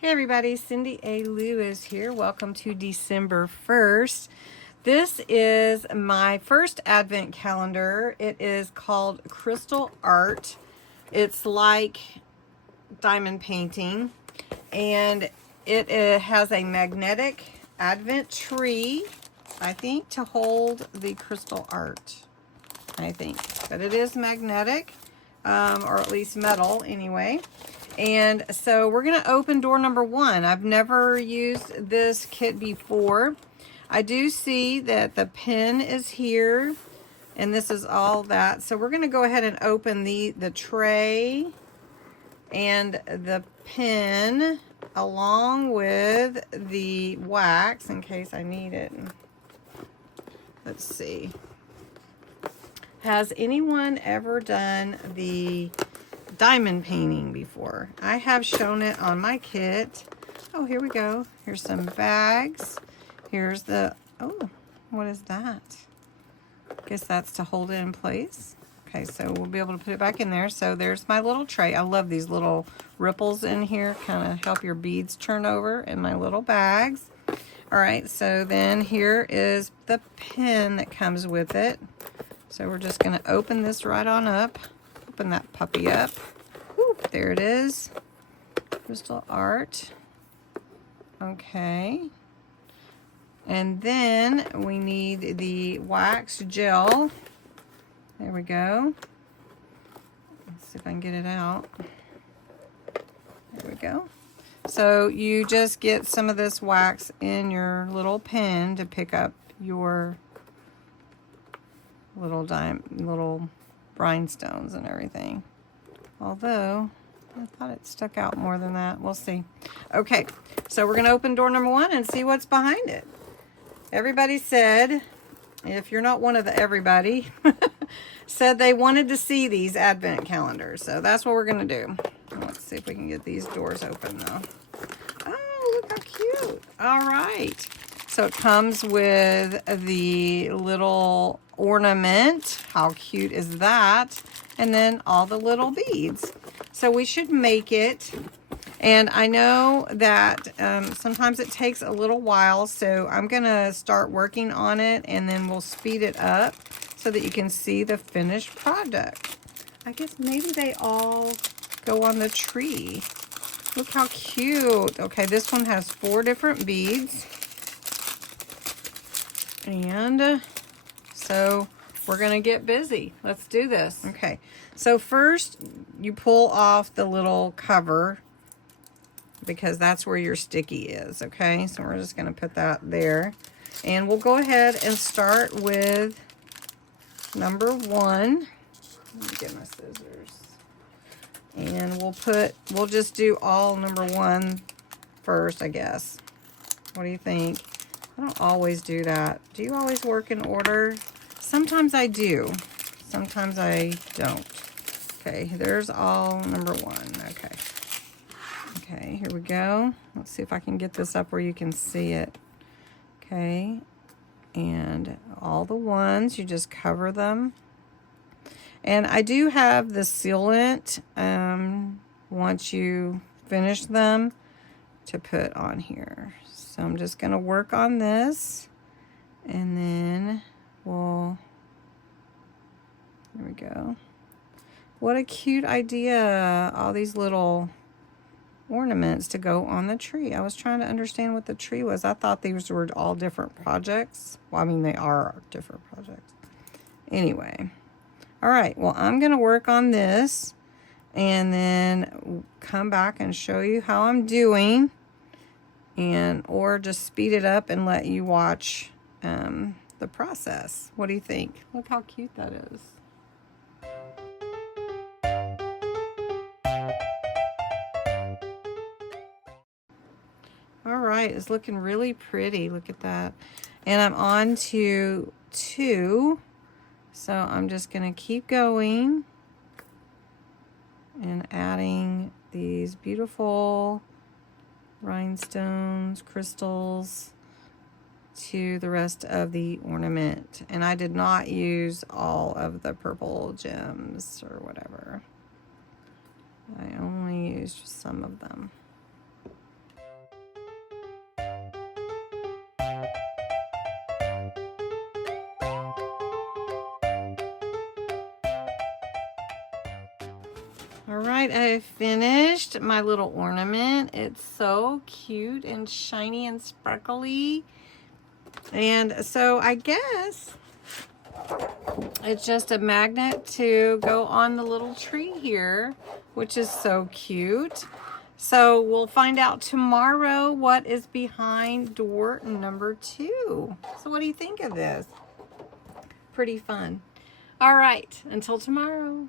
Hey everybody, Cindy A. Lewis here. Welcome to December 1st. This is my first advent calendar. It is called Crystal Art. It's like diamond painting, and it has a magnetic advent tree, I think, to hold the crystal art, I think. But it is magnetic, or at least metal anyway. And so we're going to open door number 1. I've never used this kit before. I do see that the pin is here, and this is all that. So we're going to go ahead and open the tray and the pin along with the wax in case I need it. Let's see. Has anyone ever done the diamond painting before? I have shown it on my kit. Oh, here we go. Here's some bags. Here's the, oh, what is that? Guess that's to hold it in place. Okay, so we'll be able to put it back in there. So there's my little tray. I love these little ripples in here, kind of help your beads turn over in my little bags. All right, so then here is the pin that comes with it. So we're just gonna open this right on up. Open that puppy up. Whoop, there it is. Crystal art. Okay. And then we need the wax gel. There we go. Let's see if I can get it out. There we go. So you just get some of this wax in your pen to pick up your little rhinestones and everything. Although I thought it stuck out more than that. We'll see. Okay, so we're gonna open door number 1 and see what's behind it. Everybody said, if you're not one of the everybody, said they wanted to see these advent calendars. So that's what we're gonna do. Let's see if we can get these doors open though. Oh, look how cute. All right. So it comes with the little ornament. How cute is that? And then all the little beads. So we should make it. And I know that sometimes it takes a little while, so I'm gonna start working on it and then we'll speed it up so that you can see the finished product. I guess maybe they all go on the tree. Look how cute. Okay, this one has 4 different beads. And so we're gonna get busy. Let's do this. Okay, so first you pull off the little cover because that's where your sticky is, okay? So we're just gonna put that there. And we'll go ahead and start with number 1. Let me get my scissors. And we'll just do all number 1 first, I guess. What do you think? I don't always do that. Do you always work in order? Sometimes I do. Sometimes I don't. Okay, there's all number 1. Okay. Okay, here we go. Let's see if I can get this up where you can see it. Okay, and all the ones, you just cover them. And I do have the sealant, once you finish them, to put on here. So I'm just going to work on this, and then there we go. What a cute idea, all these little ornaments to go on the tree. I was trying to understand what the tree was. I thought these were all different projects. Well, I mean, they are different projects. Anyway, all right, well, I'm going to work on this and then come back and show you how I'm doing, or just speed it up and let you watch the process. What do you think? Look how cute that is. All right, it's looking really pretty. Look at that. And I'm on to 2. So I'm just going to keep going and adding these beautiful rhinestones, crystals to the rest of the ornament. And I did not use all of the purple gems or whatever. I only used some of them. All right, I finished my little ornament. It's so cute and shiny and sparkly. And so I guess it's just a magnet to go on the little tree here, which is so cute. So we'll find out tomorrow what is behind door number 2. So what do you think of this? Pretty fun. All right, until tomorrow.